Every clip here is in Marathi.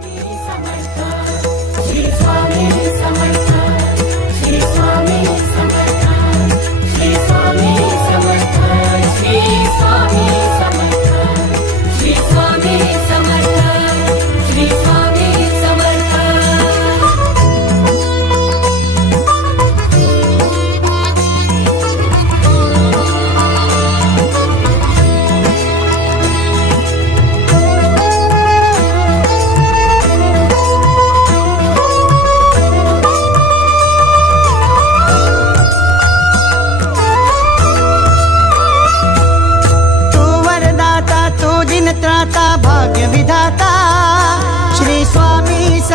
Camisa mais doce.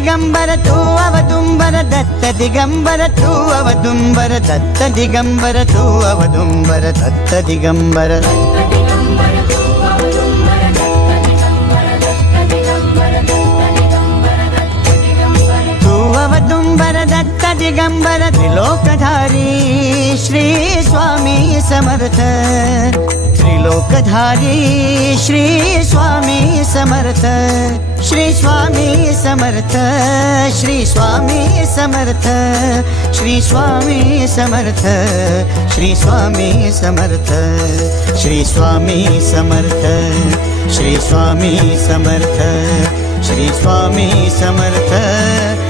Digambara తూవవ దుంబర Datta Digambara తూవవ దుంబర Datta Digambara తూవవ దుంబర Datta Digambara Digambar त्रिलोकधारी Shri Swami Samarth. त्रिलोकधारी Shri Swami Samarth. Shri Swami Samarth. Shri Swami Samarth. Shri Swami Samarth. Shri Swami Samarth. Shri Swami Samarth. Shri Swami Samarth. Shri Swami Samarth.